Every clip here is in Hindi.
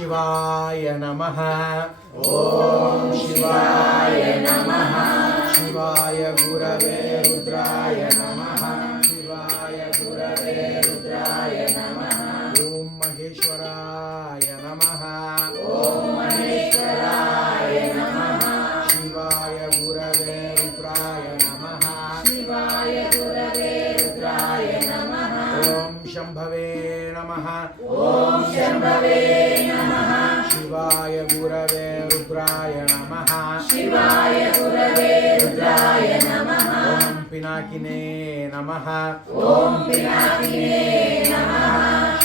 शिवाय नमः। ॐ शिवाय नमः। शिवाय गुरवे रुद्राय नमः। शिवाय गुरवे रुद्राय नमः। ॐ महेश्वराय नमः। ॐ महेश्वराय नमः। शिवाय गुरवे रुद्राय नमः। शिवाय गुरवे रुद्राय नमः। ॐ शम्भवे नमः। ॐ शम्भवे नमः। शिवाय गुरवे रुद्राय नमः। शिवाय गुरवे रुद्राय नमः। ॐ पिनाकिने नमः। ॐ पिनाकिने नमः।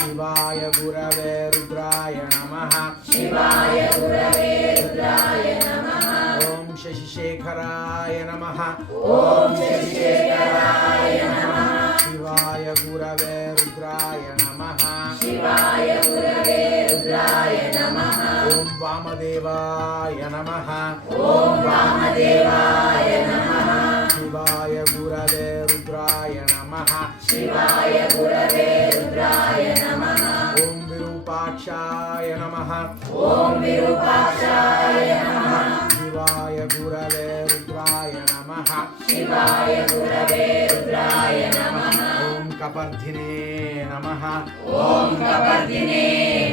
शिवाय गुरवे रुद्राय नमः। शिवाय गुरवे रुद्राय नमः। ॐ शशिशेखराय नमः। ॐ शशिशेखराय नमः। शिवाय गुरवे रुद्राय नमः। शिवाय गुरवे रुद्राय नमः। ॐ वामदेवाय नमः। ॐ वामदेवाय नमः। शिवाय गुरवे रुद्राय नमः। शिवाय गुरवे रुद्राय नमः। ॐ विरूपाक्षाय नमः। ॐ विरूपाक्षाय नमः। शिवाय गुरवे रुद्राय नमः। शिवाय गुरवे रुद्राय नमः। ॐ कपर्धिने नमः। ॐ कपर्दिने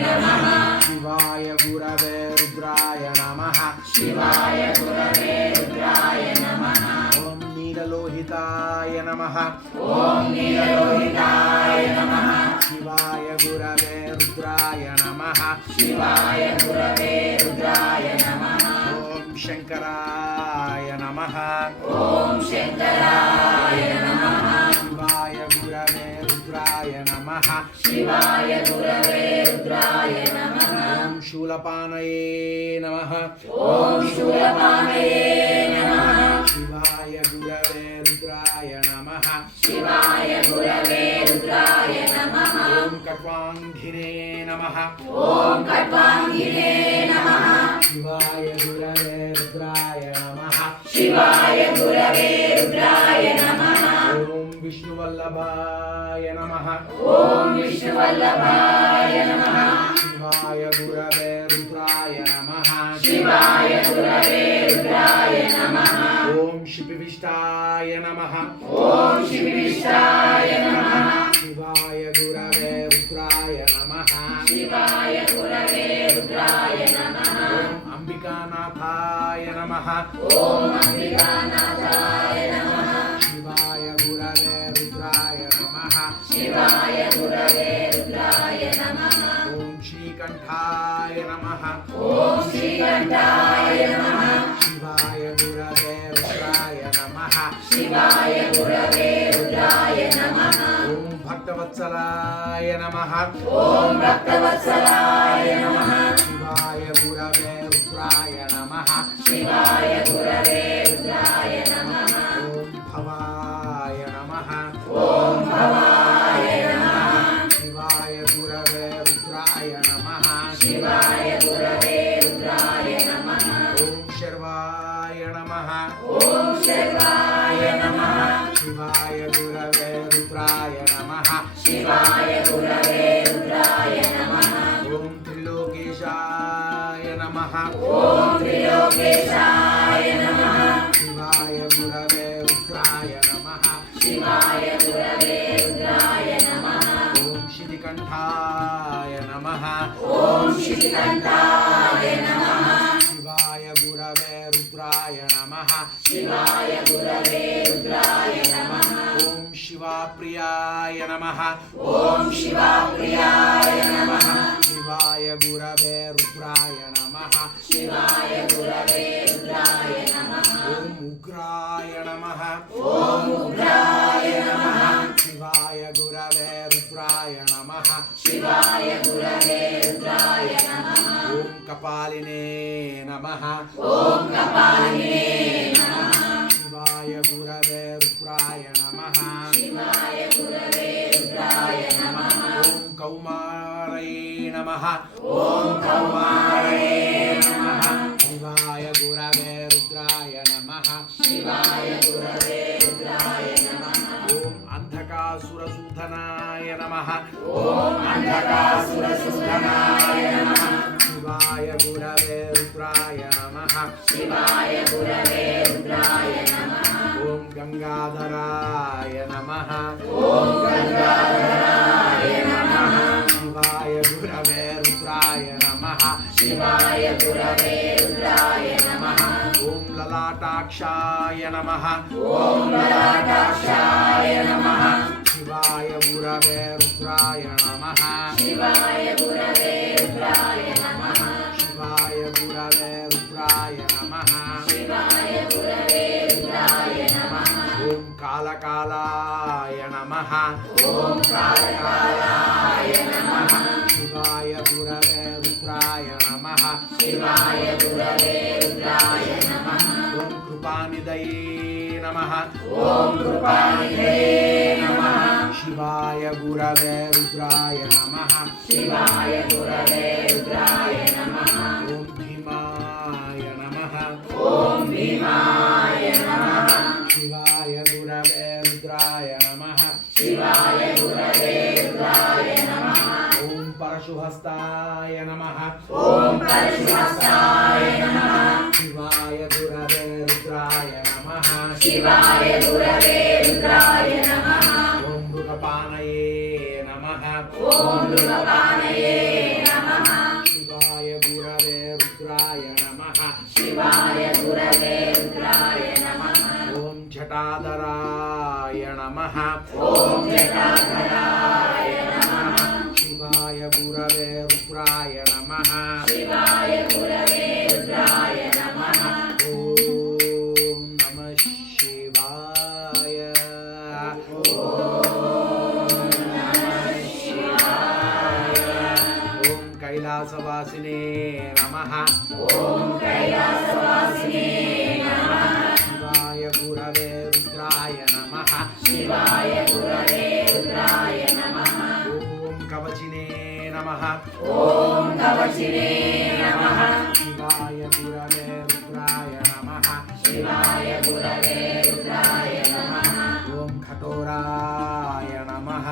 नमः। शिवाय गुरवे रुद्राय नमः। शिवाय गुरवे रुद्राय नमः। ॐ नीललोहिताय नमः। ॐ नीललोहिताय नमः। शिवाय गुरवे रुद्राय नमः। शिवाय गुरवे रुद्राय नमः। ॐ शङ्कराय नमः। ॐ शङ्कराय नमः। शिवाय गुरवे रुद्राय नमः। शिवाय गुरवे रुद्राय नमः। ॐ शूलपाणये नमः। ॐ शूलपाणये नमः। शिवाय गुरवे रुद्राय नमः। शिवाय गुरवे रुद्राय नमः। ॐ कट्वाङ्घिने नमः। ॐ कट्वाङ्गिने नमः। शिवाय गुरवे रुद्राय नमः। शिवाय गुरवे रुद्राय नमः। ॐ विष्णुवल्लभाय नमः। ॐ विष्णुवल्लभाय नमः। शिवाय गुरवे रुद्राय नमः। शिवाय गुरवे रुद्राय नमः। ॐ शिपिविष्टाय नमः। ॐ शिविष्टाय नमः। शिवाय गुरवे रुद्राय नमः। शिवाय गुरवे रुद्राय नमः। ॐ अम्बिकानाथाय नमः। ॐ अम्बिकानाथाय नमः। शिवाय गुरवे रुद्राय नमः। शिवाय गुरवे रुद्राय नमः। ॐ श्रीकण्ठाय नमः। ॐ श्रीकण्ठाय नमः। शिवाय गुरवे रुद्राय नमः। शिवाय गुरवे रुद्राय नमः। ॐ भक्तवत्सलाय नमः। ॐ भक्तवत्सलाय नमः। शिवाय गुरवे रुद्राय नमः। शिवाय गुरवे रुद्राय नमः। ॐ भवाय नमः। ॐ भवाय नमः। शिवाय गुरवे रुद्राय नमः। शिवाय गुरवे रुद्राय नमः। ॐ शर्वाय नमः। ॐ शर्वाय नमः। शिवाय गुरवे रुद्राय नमः। शिवाय गुरवे रुद्राय नमः। ॐ त्रिलोकेशाय नमः। ॐ त्रिलोकेशाय नमः। शिवाय गुरवे रुद्राय नमः। शिवाय गुरवे रुद्राय नमः। ॐ श्रीकण्ठाय नमः। ॐ श्रीकण्ठाय नमः। शिवाय गुरवे रुद्राय नमः। शिवाय गुरवे रुद्राय नमः। ॐ शिवाप्रियाय नमः। ॐ शिवाप्रियाय नमः। शिवाय गुरवे रुद्राय नमः। शिवाय गुरवे रुद्राय नमः। ॐ उग्राय नमः। ॐ उग्राय नमः। शिवाय गुरवे रुद्राय नमः। शिवाय गुरवे रुद्राय नमः। ॐ कपालिने नमः। ॐ कपालिने नमः। शिवाय गुरवे रुद्राय नमः। शिवाय गुरवे रुद्राय नमः। ॐ कौमारये नमः। ॐ कौमारये नमः। शिवाय गुरवे रुद्राय नमः। शिवाय गुरवे रुद्राय नमः। ॐ अंधकासुरसूदनाय नमः। ॐ अंधकासुरसूदनाय नमः। शिवाय गुरवे रुद्राय नमः शिवाय गुरवे रुद्राय नमः ओम गंगाधराय नमः ओम गंगाधराय नमः शिवाय गुरवे रुद्राय नमः शिवाय गुरवे रुद्राय नमः ओम ललाटाक्षाय नमः ओम ललाटाक्षाय नमः शिवाय गुरवे रुद्राय नमः शिवाय गुरवे रुद्राय नमः शिवाय गुरवे रुद्राय नमः शिवाय गुरवे रुद्राय नमः ओम कालकालाय नमः ओम कालकालाय नमः शिवाय गुरवे रुद्राय नमः शिवाय गुरवे रुद्राय नमः ओम कृपानिधये नमः ओम कृपानिधये नमः शिवाय गुरवे रुद्राय नमः शिवाय गुरवे रुद्राय नमः ओम भीमाय नमः ओम भीमाय नमः शिवाय गुरवे रुद्राय नमः शिवाय गुरवे रुद्राय नमः ओम परशुहस्ताय नमः ओम परशुहस्ताय नमः शिवाय गुरवे रुद्राय नमः शिवाय गुरवे रुद्राय नमः ओम मृगपानये नमः ओम मृगपानये नमः शिवाय गुरवे रुद्राय नमः शिवाय गुरवे रुद्राय नमः ओम जटाधराय नमः ओम जटाधराय नमः शिवाय गुरवे रुद्राय नमः शिवाय गुरवे रुद्राय नमः ओम नमः शिवाय ओम कैलासवासिने नमः ओम कैलासवासिने नमः शिवाय गुरवे रुद्राय नमः शिवाय गुरवे रुद्राय नमः ओम कवचिने नमः ओम कवचिने नमः शिवाय गुरवे रुद्राय नमः शिवाय गुरवे रुद्राय नमः ओम खटोराय नमः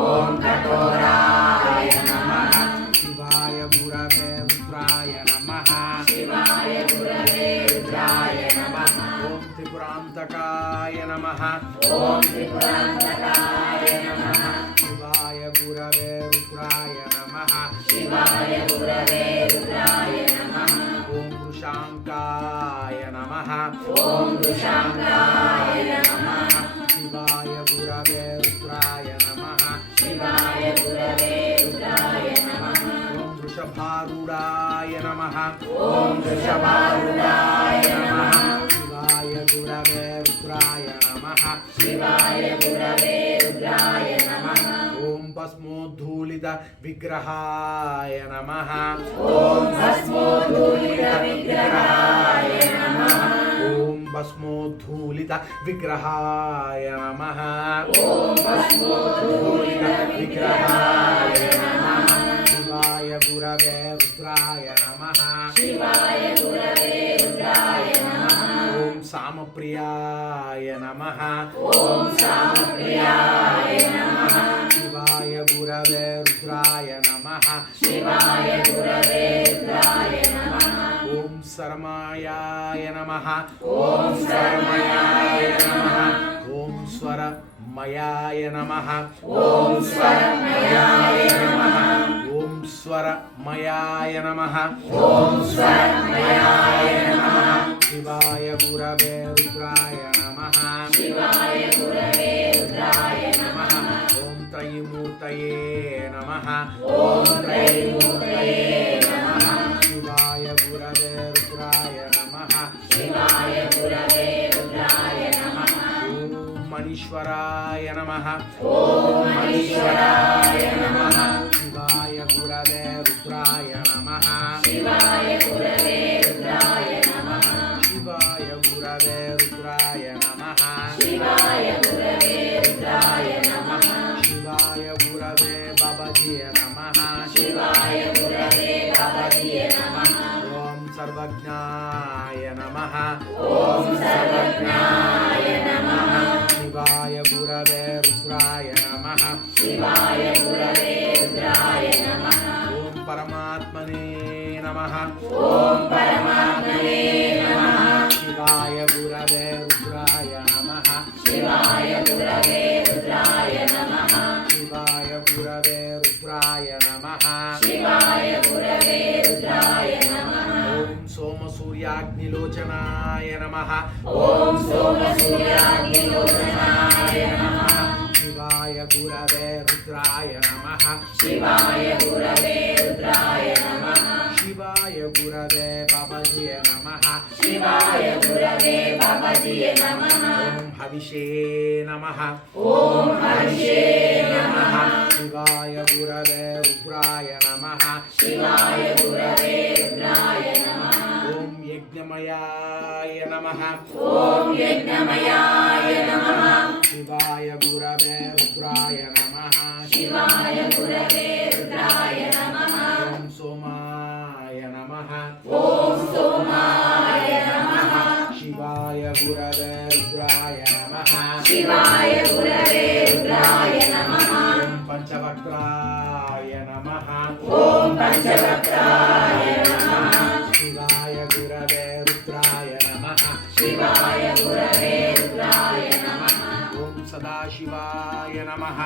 ओम कठोराय नमः शिवाय गुरवे रुद्राय नमः शिवाय गुरवे रुद्राय नमः ओम त्रिपुरान्तकाय नमः ओम त्रिपुरान्तकाय नमः शिवाय गुरवे रुद्राय नमः शिवाय गुरवे रुद्राय नमः ओम वृषांकाय नमः ओम वृषांकाय नमः शिवाय गुरवे रुद्राय नमः शिवाय गुरवे रुद्राय नमः ओम वृषभारूढाय नमः ओम वृषभारूढाय नमः शिवाय गुरवे रुद्राय नमः शिवाय गुरवे रुद्राय नमः ओम भस्मोद्धूलित विग्रहाय नमः ओम भस्मोद्धूलित विग्रहाय नमः ओम भस्मोद्धूलित विग्रहाय नमः ओम भस्मोद्धूलित विग्रहाय नमः शिवाय गुरवे रुद्राय नमः शिवाय गुरवे रुद्राय नमः ओम सामप्रियाय नमः ओम सामप्रियाय नमः शिवाय गुरवे रुद्राय नमः शिवाय गुरवे रुद्राय नमः ओम सरमायाय नमः ओम सर्वमयाय नमः ओम स्वरमयाय नमः ओम स्वरमयाय नमः ओम स्वरमयाय नमः ओम स्वरमयाय नमः शिवाय गुरवे रुद्राय नमः शिवाय गुरवे रुद्राय नमः ओम त्रयीमूर्तये नमः ओम त्रैमूर्तये नमः शिवाय गुरवे रुद्राय नमः शिवाय गुरवे रुद्राय नमः ओम मणीश्वराय नमः ओम मणीश्वराय नमः शिवाय गुरवे रुद्राय नमः शिवाय गुरवे रुद्राय नमः शिवाय गुरवे रुद्राय नमः शिवाय गुरवे रुद्राय नमः शिवाय गुरवे बाबाजी नमः शिवाय गुरवे बाबाजी नमः ओम सर्वज्ञाय नमः ओम सर्वज्ञाय नमः शिवाय गुरवे रुद्राय नमः शिवाय गुरवे रुद्राय नमः ओम परमात्मने नमः ॐ परमात्मने नमः शिवाय गुरवे रुद्राय नमः शिवाय गुरवे रुद्राय नमः शिवाय गुरवे रुद्राय नमः शिवाय गुरवे रुद्राय नमः ॐ सोमसूर्याग्निलोचनाय नमः ॐ सोमसूर्याग्निलोचनाय नमः शिवाय गुरवे रुद्राय नमः शिवाय गुरवे रुद्राय नमः शिवाय गुरवे बाबाजिये नमः शिवाय गुरवे बाबाजिये नमः ॐ हविषे नमः ॐ हर्षे नमः शिवाय गुरवे रुद्राय नमः शिवाय गुरवे रुद्राय नमः ॐ यज्ञमयाय नमः ॐ यज्ञमयाय नमः शिवाय गुरवे रुद्राय नमः शिवाय गुरवे रुद्राय नमः ॐ सोमाय नमः ॐ सोमाय नमः शिवाय गुरवे रुद्राय नमः शिवाय गुरवे रुद्राय नमः ॐ पंचवक्त्राय नमः ॐ पंचवक्त्राय नमः शिवाय गुरवे रुद्राय नमः शिवाय गुरवे रुद्राय नमः ॐ सदाशिवाय नमः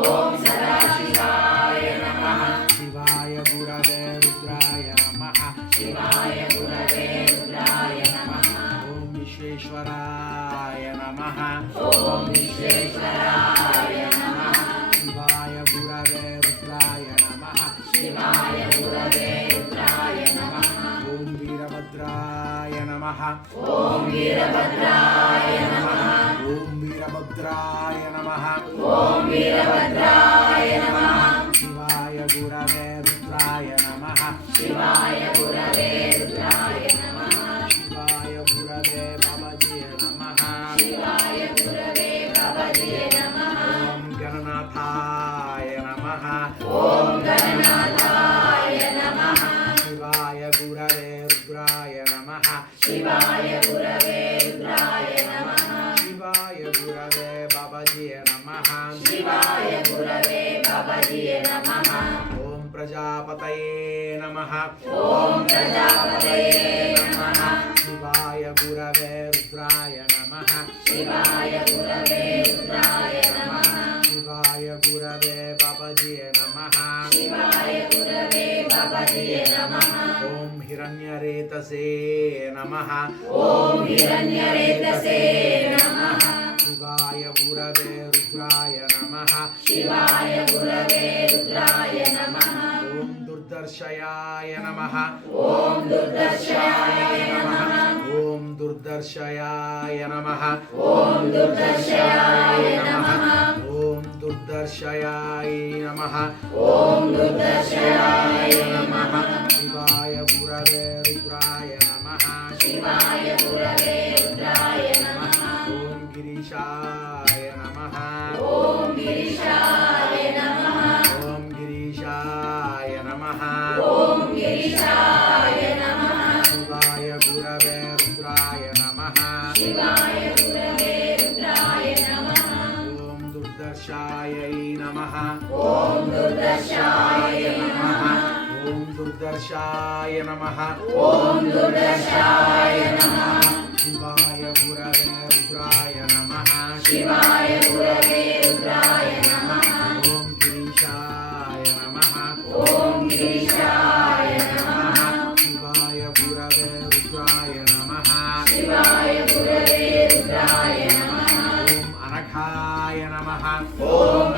ॐ सदाशिवाय नमः शिवाय गुरवे रुद्राय नमः शिवाय गुरवे रुद्राय नमः ॐ विश्वेश्वराय नमः ॐ विश्वेश्वराय नमः शिवाय गुरवे रुद्राय नमः शिवाय गुरवे रुद्राय नमः ॐ वीरभद्राय नमः ॐ वीरभद्राय नमः ॐ वीरभद्राय नमः ॐ वीरभद्राय नमः शिवाय गुरवे रुद्राय नमः शिवाय गुरवे रुद्राय नमः शिवाय गुरवे बाबाजिये नमः शिवाय गुरवे बाबाजिये नमः ॐ गणनाथाय नमः ॐ गणनाथाय नमः शिवाय गुरवे रुद्राय नमः शिवाय गुरवे रुद्राय नमः शिवाय गुरवे बाबाजिये नमः शिवाय गुरवे बाबाजिये नमः ॐ प्रजापतये नमः ॐ प्रजापतये नमः शिवाय गुरवे रुद्राय नमः शिवाय गुरवे रुद्राय नमः शिवाय गुरवे बाबाजिये नमः शिवाय गुरवे बाबाजिये नमः ॐ हिरण्यरेतसे नमः ॐ हिरण्यरेतसे नमः शिवाय गुरवे रुद्राय नमः शिवाय गुरवे रुद्राय नमः ॐ दुर्दर्शयाय नमः ॐ दुर्दर्शाय नमः ॐ दुर्दर्शयाय नमः ॐ दुर्दर्शाय नमः ॐ दुर्दर्शयाय नमः ॐ दुर्दर्शाय नमः शिवाय गुरवे रुद्राय नमः शिवाय गुरवे रुद्राय नमः ॐ गिरीशाय नमः ॐ गिरीशाय नमः ॐ गिरीशाय नमः ॐ गिरीशाय नमः शिवाय गुरवे रुद्राय नमः शिवाय गुरवे रुद्राय नमः ॐ दुर्दर्शायै नमः ॐ दुर्दर्शाय नमः ॐ दुर्दर्शाय नमः ॐ दुर्दर्शाय नमः शिवाय गुरवे रुद्राय नमः शिवाय गुरवे रुद्राय नमः ॐ गिरीशाय नमः ॐ गिरीशाय नमः शिवाय गुरवे रुद्राय नमः शिवाय गुरवे रुद्राय नमः ॐ अनघाय नमः ॐ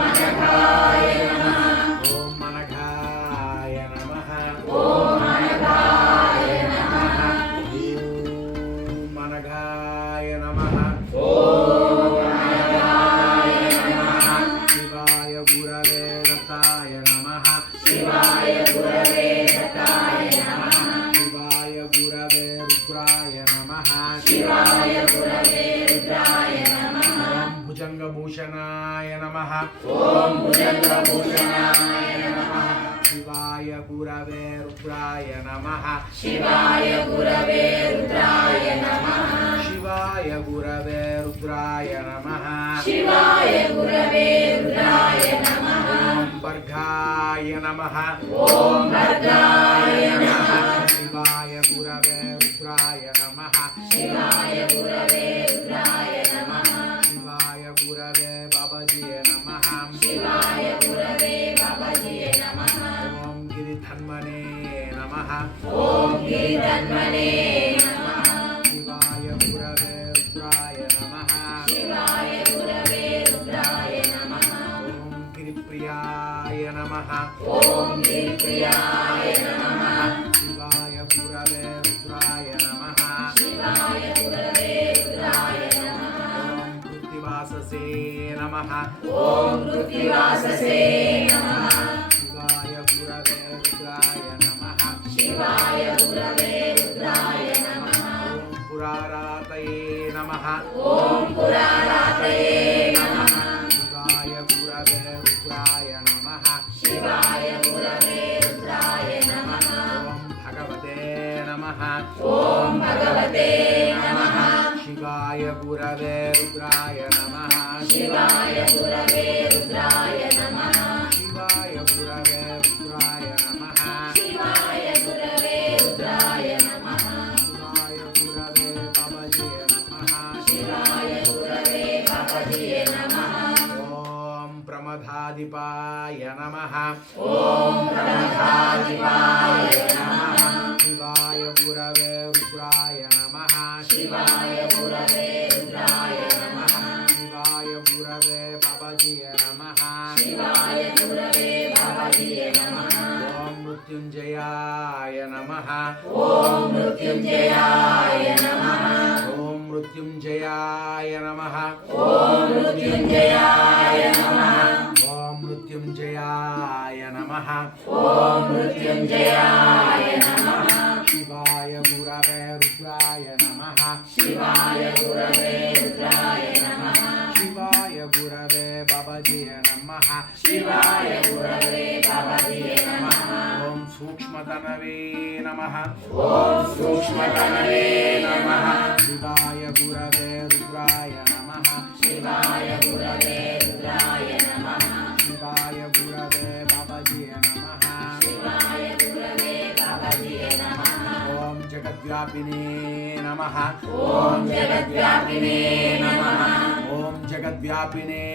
अनघाय नमः ॐ अनघाय नमः ॐ अनघाय नमः ॐ अनघाय नमः ॐ अनघाय नमः शिवाय गुरवे दत्ताय नमः शिवाय गुरवे दत्ताय नमः शिवाय गुरवे रुद्राय नमः शिवाय गुरवे रुद्राय नमः ॐ भुजङ्गभूषणाय नमः ॐ भुजङ्गभूषणाय नमः शिवाय गुरवे रुद्राय नमः शिवाय गुरवे रुद्राय नमः शिवाय गुरवे रुद्राय नमः शिवाय गुरवे रुद्राय नमः ॐ भर्गाय नमः ॐ भद्राय नमः शिवाय गुरवे रुद्राय नमः शिवाय गुरवे बाबाजिये नमः शिवाय गुरवे बाबाजिये नमः ओम गिरिधन्वने नमः ओम गिरिधन्वने नमः शिवाय गुरवे रुद्राय नमः शिवाय गुरवे रुद्राय नमः ओम गिरिप्रियाय नमः ओम गिरिप्रियाय नमः शिवाय गुरवे रुद्राय नमः शिवाय गुरवे रुद्राय नमः ओम कृत्तिवाससे नमः ओम कृत्तिवाससे नमः शिवाय गुरवे रुद्राय नमः शिवाय गुरवे रुद्राय नमः ओम पुरारातये नमः ओम पुरारातये नमः शिवाय गुरवे रुद्राय नमः शिवाय गुरवे रुद्राय नमः ओम भगवते नमः ओम भगवते नमः शिवाय गुरवे रुद्राय नमः शिवाय गुरवे रुद्राय नमः शिवाय गुरवे रुद्राय नमः शिवाय गुरवे रुद्राय नमः शिवाय गुरवे बाबाजिये नमः शिवाय गुरवे बाबाजिये नमः ओम प्रमदाधिपाय नमः ओम प्रमदाधिपाय नमः शिवाय गुरवे रुद्राय नमः शिवाय गुरवे रुद्राय नमः शिवाय गुरवे बाबाजिये नमः शिवाय गुरवे बाबाजिये नमः ओम मृत्युंजयाय नमः ओम मृत्युंजयाय नमः ओम मृत्युंजयाय नमः ओम मृत्युंजयाय नमः ओम मृत्युंजयाय नमः ओम मृत्युंजयाय नमः शिवाय गुरवे रुद्राय नमः शिवाय गुरवे रुद्राय नमः शिवाय गुरवे बाबाजिये नमः शिवाय गुरवे बाबाजिये नमः ओम सूक्ष्मतनवे नमः ओम सूक्ष्मतनवे नमः शिवाय गुरवे रुद्राय नमः शिवाय गुरवे रुद्राय नमः शिवाय गुरवे बाबाजिये नमः शिवाय गुरवे बाबाजिये नमः ओम जगद्व्यापिने नमः ओम जगद्व्यापिने नमः ओम जगद्व्यापिने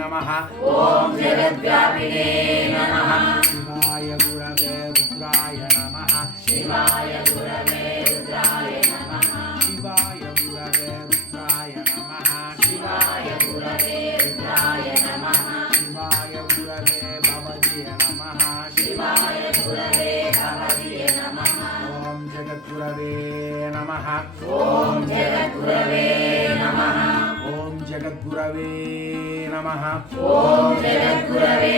नमः ओम जगद्व्यापिने नमः शिवाय गुरवे रुद्राय नमः शिवाय गुरवे रुद्राय नमः शिवाय गुरवे रुद्राय नमः शिवाय गुरवे रुद्राय नमः शिवाय गुरवे बाबाजिये नमः शिवाय गुरवे बाबाजिये नमः ओम जगद्गुरवे नमः ओम जगद्गुरवे नमः ओम जगद्गुरवे नमः ओम जगद्गुरवे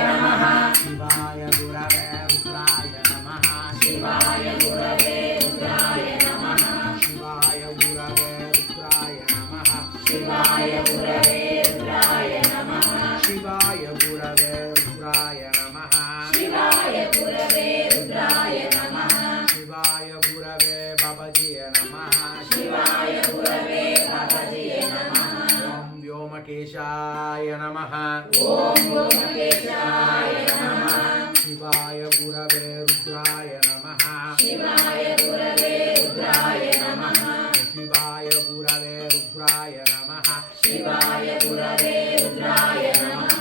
नमः शिवाय गुरवे रुद्राय नमः शिवाय गुरवे रुद्राय नमः शिवाय गुरवे रुद्राय नमः शिवाय गुरवे रुद्राय नमः शिवाय गुरवे रुद्राय नमः शिवाय गुरवे रुद्राय नमः शिवाय गुरवे बाबाजिये नमः शिवाय गुरवे बाबाजिये नमः ओम व्योमकेशाय नमः ओम व्योमकेशाय नमः शिवाय गुरवे रुद्राय नमः शिवाय गुरवे रुद्राय नमः शिवाय गुरवे रुद्राय नमः शिवाय गुरवे रुद्राय नमः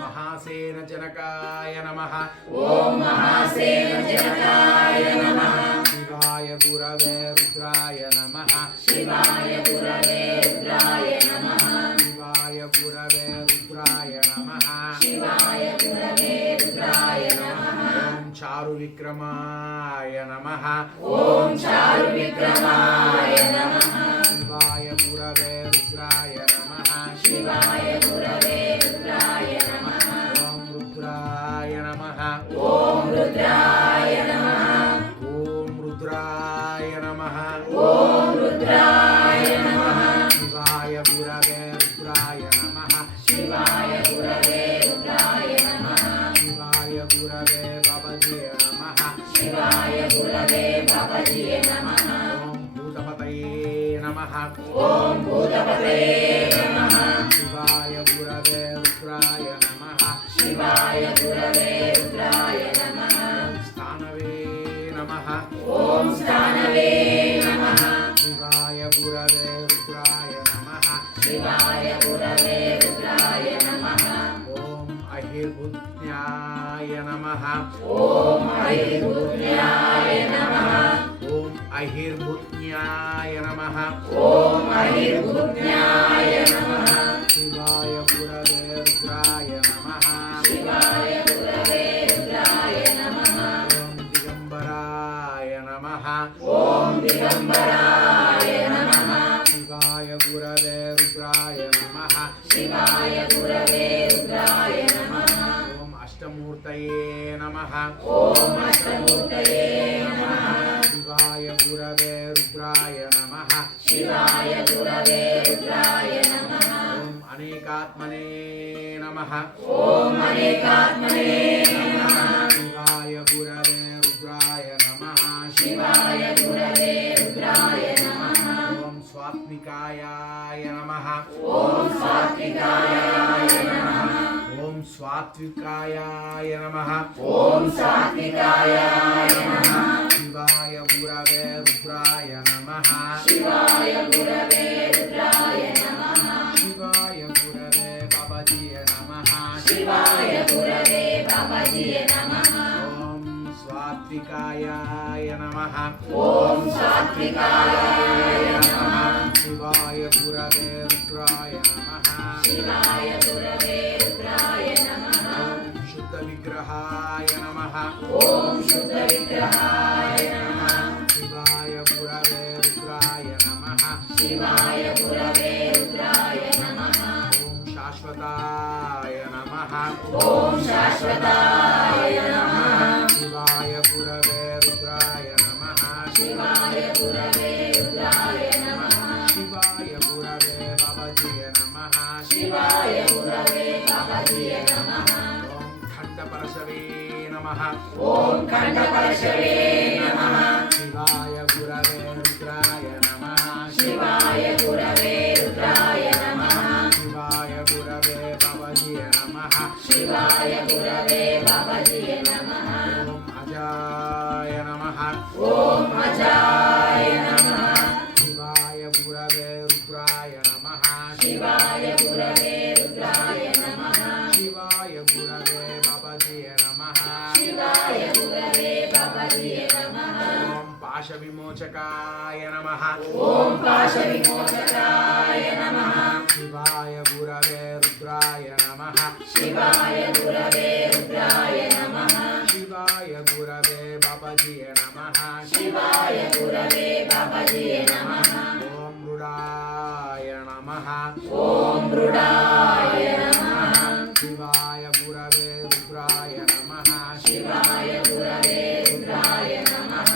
महासेन जनकाय नमः ओम महासेनजनकाय नमः शिवाय गुरवे रुद्राय नमः शिवाय गुरवे रुद्राय नमः शिवाय गुरवे रुद्राय नमः शिवाय गुरवे रुद्राय नमः ओम चारु विक्रमाय नमः ओम चारु विक्रमाय नमः शिवाय गुरवे रुद्राय नमः शिवाय गुरवे रुद्राय नमः ओम रुद्राय नमः ओम रुद्राय नमः ओम रुद्राय नमः ओम रुद्राय नमः शिवाय गुरवे रुद्राय नमः शिवाय गुरवे रुद्राय नमः शिवाय गुरवे बाबाजिये नमः शिवाय गुरवे बाबाजिये नमः ओम भूतपतये नमः ओम भूतपते नमः शिवाय गुरवे रुद्राय नमः शिवाय गुरवे रुद्राय नमः स्थानवे नमः ओम स्थानवे नमः शिवाय गुरवे अहिर्भुज्ञाय नमः ॐ अहिर्भुज्ञाय नमः ॐ अहिर्भुज्ञाय नमः ॐ अहिर्भुज्ञाय नमः शिवाय गुरवे रुद्राय नमः शिवाय गुरवे रुद्राय नमः ॐ दिगम्बराय नमः ॐ दिगम्बराय नमः शिवाय गुरवे रुद्राय नमः शिवाय गुरवे रुद्राय नमः ॐ अष्टमूर्तये नमः ॐ अष्टमूर्तये नमः शिवाय गुरवे रुद्राय नमः शिवाय गुरवे रुद्राय नमः ॐ अनेकात्मने नमः ॐ अनेकात्मने नमः शिवाय गुरवे रुद्राय नमः शिवाय गुरवे रुद्राय नमः ॐ स्वात्मिकाय नमः ॐ सात्विकाय नमः ॐ स्वात्विकाय नमः ॐ सात्विकाय नमः शिवाय गुरवे रुद्राय नमः शिवाय गुरवे रुद्राय नमः शिवाय गुरवे बाबाजिये नमः शिवाय गुरवे बाबाजिये नमः ॐ स्वात्विकाय नमः ॐ सात्विकाय नमः शिवाय गुरवे रुद्राय नमः शिवाय गुरवे रुद्राय नमः ॐ शुद्धविग्रहाय नमः ॐ शुद्धविग्रहाय नमः शिवाय गुरवे रुद्राय नमः शिवाय गुरवे रुद्राय नमः ॐ शाश्वताय नमः ॐ शाश्वताय नमः शिवाय गुरवे रुद्राय नमः शिवाय गुरवे रुद्राय नमः शिवाय गुरवे बाबाजिये नमः शिवाय गुरवे बाबाजिये नमः ॐ खण्डपरशवे नमः ॐ खण्डपरशवे नमः शिवाय गुरवे रुद्राय नमः शिवाय गुरवे रुद्राय नमः शिवाय गुरवे बाबाजिये नमः शिवाय गुरवे बाबाजिये नमः ॐ अजाय नमः ॐ अजाय नमः शिवाय गुरवे रुद्राय नमः शिवाय गुरवे रुद्राय नमः शिवाय गुरवे बाबाजिये नमः शिवाय गुरवे बाबाजिये नमः ॐ पाशविमोचकाय नमः ॐ पाशविमोचकाय नमः शिवाय गुरवे रुद्राय नमः शिवाय गुरवे रुद्राय नमः शिवाय गुरवे बाबाजिये नमः शिवाय गुरवे बाबाजिये नमः ॐ मृडाय नमः ॐ मृडाय नमः शिवाय गुरवे रुद्राय नमः शिवाय गुरवे रुद्राय नमः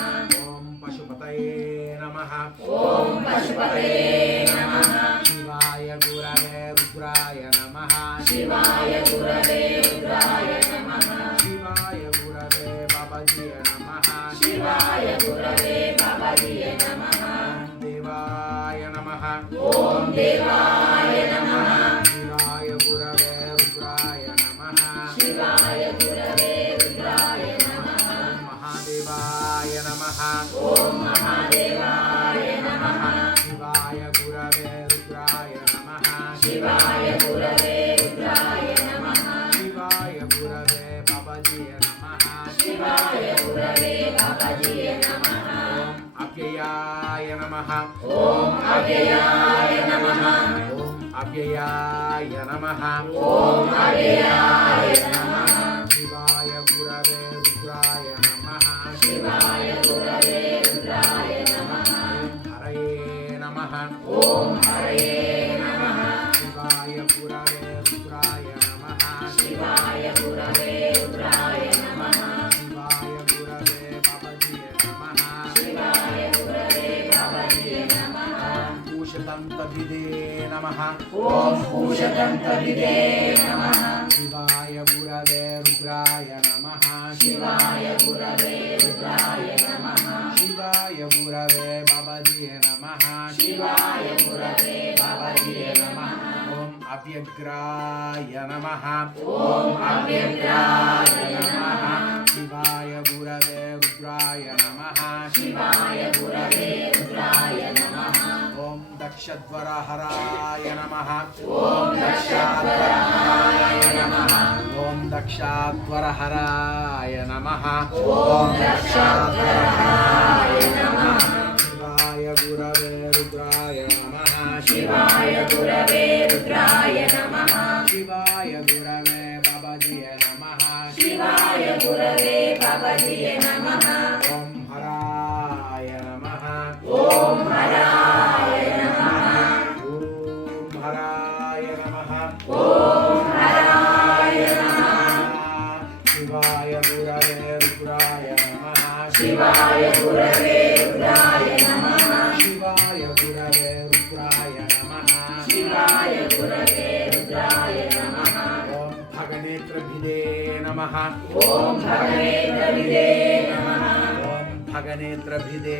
ॐ पशुपतये नमः ॐ पशुपतये नमः शिवाय गुरवे रुद्राय नमः शिवाय गुरवे रुद्राय नमः शिवाय गुरवे बाबाजिये नमः शिवाय गुरवे बाबाजिये नमः ॐ देवाय नमः ॐ देवाय नमः शिवाय गुरवे रुद्राय नमः शिवाय गुरवे रुद्राय नमः ॐ महादेवाय नमः ॐ महादेवाय नमः शिवाय गुरवे रुद्राय नमः शिवाय गुरवे रुद्राय नमः शिवाय गुरवे बाबाजिये नमः शिवाय गुरवे बाबाजिये नमः ॐ अव्ययाय नमः ॐ अव्ययाय नमः ॐ अव्ययाय नमः ॐ अव्ययाय नमः शिवाय गुरवे रुद्राय नमः शिवाय गुरवे रुद्राय नमः हरये नमः ॐ हरये नमः शिवाय गुरवे रुद्राय नमः शिवाय गुरवे रुद्राय नमः शिवाय गुरवे बाबाजिये नमः शिवाय गुरवे बाबाजिये नमः पूषदन्तभिदे नमः ॐ पूषदन्तविदे नमः शिवाय गुरवे रुद्राय नमः शिवाय गुरवे रुद्राय नमः शिवाय गुरवे बाबाजिये नमः शिवाय गुरवे बाबाजिये नमः ॐ अव्यग्राय नमः ॐ अव्यग्राय नमः शिवाय गुरवे रुद्राय नमः शिवाय गुरवे रुद्राय नमः ॐ दक्षध्वरहराय नमः ॐ दक्षाध्वराय नमः ॐ दक्षाध्वरहराय नमः ॐ दक्षाध्वरहराय नमः शिवाय गुरवे रुद्राय नमः शिवाय गुरवे रुद्राय नमः शिवाय गुरवे बाबाजिये नमः शिवाय गुरवे बाबाजिये नमः ॐ हराय नमः ॐ हराय नमः ॐ हराय नमः ॐ हराय नमः शिवाय गुरवे रुद्राय नमः शिवाय गुरवे रुद्राय नमः शिवाय गुरवे रुद्राय नमः शिवाय गुरवे रुद्राय नमः ॐ भगनेत्रभिदे नमः ॐ भगनेत्रभिदे नमः ॐ भगनेत्रभिदे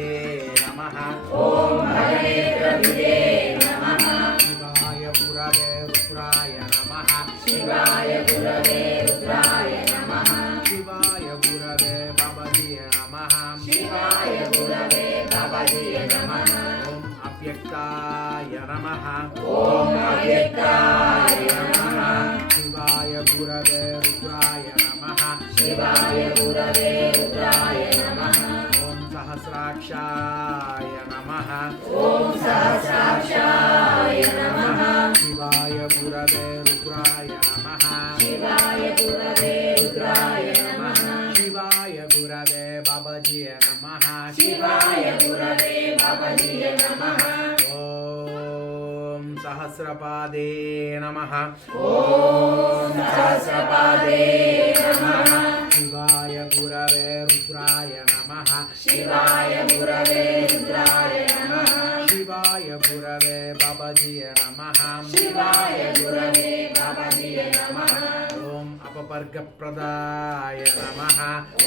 नमः ॐ भगनेत्रभिदे नमः शिवाय गुरवे रुद्राय नमः शिवाय गुरवे रुद्राय नमः शिवाय गुरवे बाबाजिये नमः शिवाय गुरवे बाबाजिये नमः ॐ अव्यक्ताय नमः ॐ अव्यक्ताय नमः शिवाय गुरवे रुद्राय नमः शिवाय गुरवे रुद्राय नमः ॐ सहस्राक्षाय नमः ॐ सहस्राक्षाय नमः शिवाय गुरवे रुद्राय नमः शिवाय गुरवे रुद्राय नमः शिवाय गुरवे बाबाजिये नमः शिवाय गुरवे बाबाजिये नमः ॐ सहस्रपादे नमः ॐ सहस्रपादे नमः शिवाय गुरवे रुद्राय नमः शिवाय गुरवे रुद्राय नमः शिवाय गुरवे बाबाजिये नमः शिवाय गुरवे बाबाजिये नमः ॐ अपवर्गप्रदाय नमः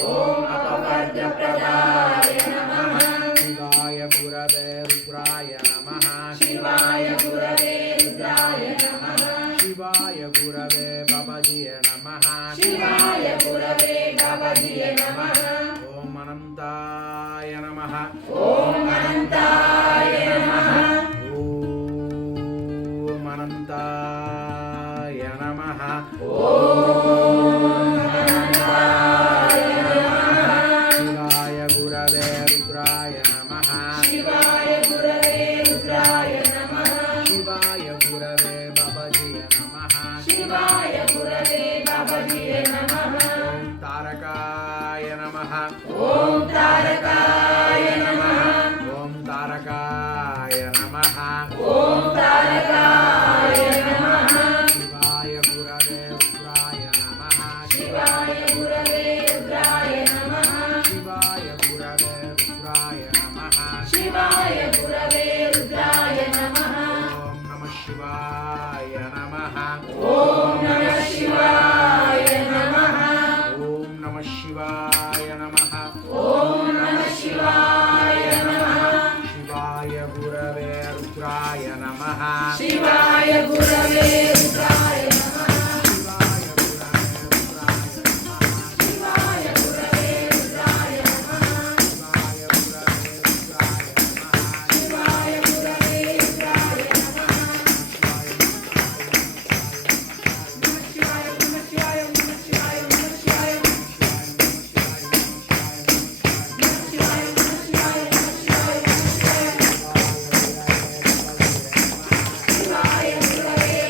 ॐ अपवर्गप्रदाय नमः शिवाय गुरवे रुद्राय नमः शिवाय गुरवे रुद्राय नमः शिवाय गुरवे बाबाजिये नमः शिवाय गुरवे बाबाजिये नमः ॐ अनन्ताय नमः ॐ अनन्ताय नमः ॐ अनन्ताय नमः ॐ अनन्ताय नमः शिवाय गुरवे रुद्राय नमः शिवाय गुरवे रुद्राय नमः शिवाय गुरवे बाबाजिये नमः शिवाय गुरवे बाबाजिये नमः ॐ तारकाय नमः ॐ तारकाय नमः ॐ तारकाय नमः ॐ तारकाय नमः शिवाय गुरवे रुद्राय नमः शिवाय गुरवे रुद्राय नमः शिवाय गुरवे रुद्राय नमः शिवाय गुरवे रुद्राय नमः ॐ नमः शिवाय नमः ॐ नमः शिवाय नमः ॐ नमः शिवाय नमः ॐ नमः शिवाय नमः शिवाय गुरवे रुद्राय नमः शिवाय गुरवे रुद्राय नमः शिवाय गुरवे रुद्राय नमः शिवाय गुरवे रुद्राय नमः शिवाय गुरवे रुद्राय नमः शिवाय गुरवे रुद्राय नमः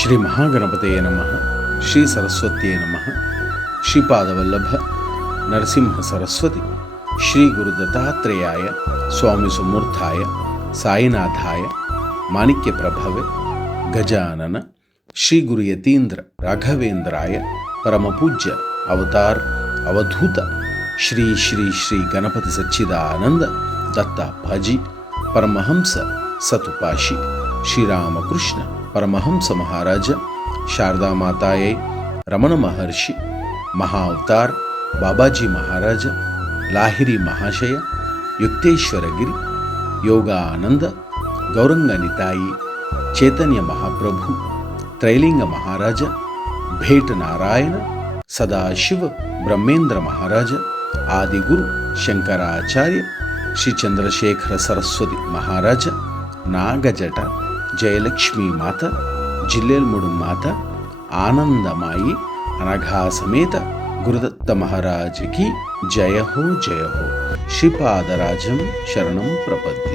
ಶ್ರೀ ಮಹಾಗಣಪತಯೇ ನಮಃ. ಶ್ರೀ ಸರಸ್ವತಿಯೇ ನಮಃ. ಶ್ರೀಪಾದವಲ್ಲಭ ನರಸಿಂಹ ಸರಸ್ವತಿ ಶ್ರೀ ಗುರು ದತ್ತಾತ್ರೇಯಾಯ ಸ್ವಾಮಿ ಸುಮೂರ್ಥಾಯ ಸಾಯಿನಾಥಾಯ ಮಾಣಿಕ್ಯ ಪ್ರಭವೆ ಗಜಾನನ ಶ್ರೀ ಗುರು ಯತೀಂದ್ರ ರಾಘವೇಂದ್ರಾಯ ಪರಮಪೂಜ್ಯ ಅವತಾರ್ ಅವಧೂತ ಶ್ರೀ ಶ್ರೀ ಶ್ರೀ ಗಣಪತಿ ಸಚ್ಚಿದಾನಂದ ದತ್ತಾಪ್ಪಾಜಿ ಪರಮಹಂಸ ಸತುಪಾಶಿ ಶ್ರೀರಾಮಕೃಷ್ಣ ಪರಮಹಂಸ ಮಹಾರಾಜ ಶಾರದಾ ಮಾತಾಯೇ ರಮಣ ಮಹರ್ಷಿ ಮಹಾವತಾರ್ ಬಾಬಾಜಿ ಮಹಾರಾಜ ಲಾಹಿರಿ ಮಹಾಶಯ ಯುಕ್ತೇಶ್ವರಗಿರಿ ಯೋಗಾನಂದ ಗೌರಂಗ ನಿತಾಯಿ ಚೈತನ್ಯ ಮಹಾಪ್ರಭು, ತ್ರೈಲಿಂಗ ಮಹಾರಾಜ, ಭೇಟ ನಾರಾಯಣ, ಸದಾಶಿವ ಬ್ರಹ್ಮೇಂದ್ರ ಮಹಾರಾಜ, ಆದಿಗುರು ಶಂಕರಾಚಾರ್ಯ, ಶ್ರೀ ಚಂದ್ರಶೇಖರ ಸರಸ್ವತಿ ಮಹಾರಾಜ, ನಾಗಜಟ, ಜಯಲಕ್ಷ್ಮೀ ಮಾತಾ, ಜಿಲ್ಲೇಲ್ಮುಡು ಮಾತಾ, ಆನಂದಮಾಯಿ, ಅನಘಾ ಸಮೇತ ಗುರುದತ್ತ ಮಹಾರಾಜ ಕಿ ಜಯ ಹೋ ಜಯ ಹೋ. ಶ್ರೀಪಾದರಾಜಂ ಶರಣಂ ಪ್ರಪದ್ಯೆ.